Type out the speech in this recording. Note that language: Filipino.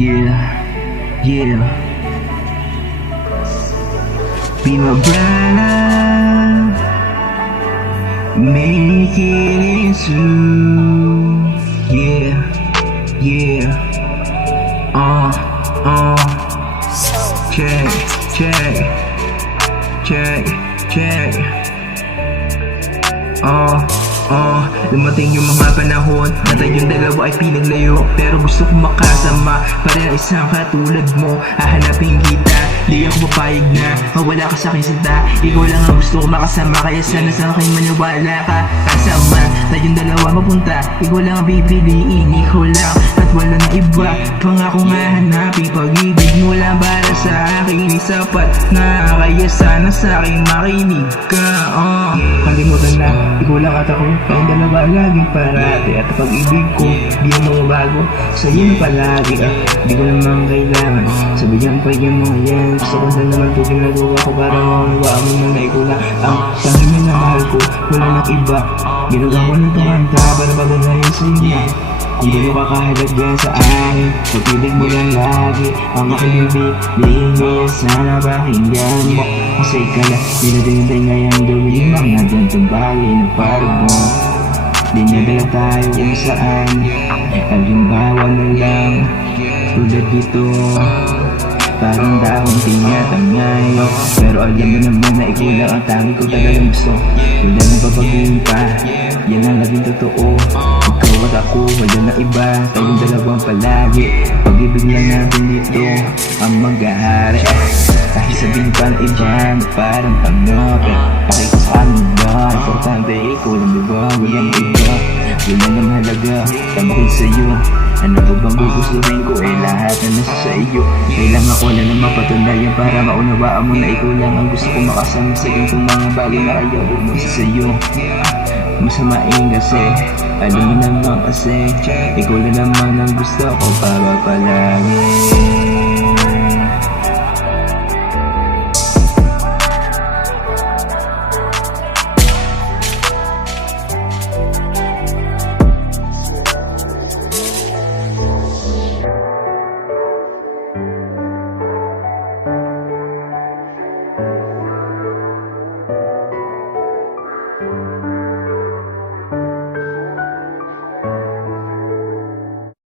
Yeah, yeah. Be my brother, make it true. Yeah, yeah. Check, check, check, check. Dumating yung mga panahon na tayong dalawa ay pinaglayo, pero gusto kong makasama para isang katulad mo. Hahanapin kita, di ako papayag na mawala ka sa aking sinta. Ikaw lang ang gusto ko makasama, kaya sana sa akin maniwala ka. Kasama tayong dalawa mapunta, ikaw lang ang pipiliin, ikaw lang at wala na iba. Pangako nga hanapin, pag-ibig mo lang para sa akin sapat na, kaya sana sa akin makinig ka. Kalimutan na, ikaw lang at ako, tayong dalawa laging parati. At pag-ibig ko, di mo mabago, sa'yo na palagi. Di ko naman kailangan sabihan pa yung mga yan. Gusto ko na naman ito ginagawa ko para maunawaan mo na ikaw lang ang tanging na mahal ko, wala nang iba. Ginagawa ko ng tumanta para paganayin sa inyo. Kung di mo kakahalaga sa akin, pag-ibig mo lang lagi ang makilibig mo. Sana pakinggan mo, kasi ikaw lang pinatintay ngayang gawin yung mga gantong bagay na parang mo. Dinadala tayo kung saan, halimbawa na lang tulad dito, parang dahon tinatangay. Pero alam mo naman na ikaw lang ang tangi ko talagang gusto. Wala nang babaguhin pa, yan ang laging totoo. Ikaw at ako, wala na iba, tayong dalawang palagi. Pag-ibig lang natin dito ang mag-ahari. Kahit sabihin pa ng iba na parang pero pakita sa kanila, importante ikaw lang diba, walang iba. Yun lang ang mahalaga, tama ko sa'yo. Ano ba bang gugustuhin ko, lahat na nasa sa iyo. Kailangan ko na lang mapatunayan para maunawaan mo na ikaw lang ang gusto ko makasama sa ganitong mga bagay na ayaw mo sa iyo. Masamain kasi, alam mo naman kasi, ikaw na naman ang gusto ko para palagi.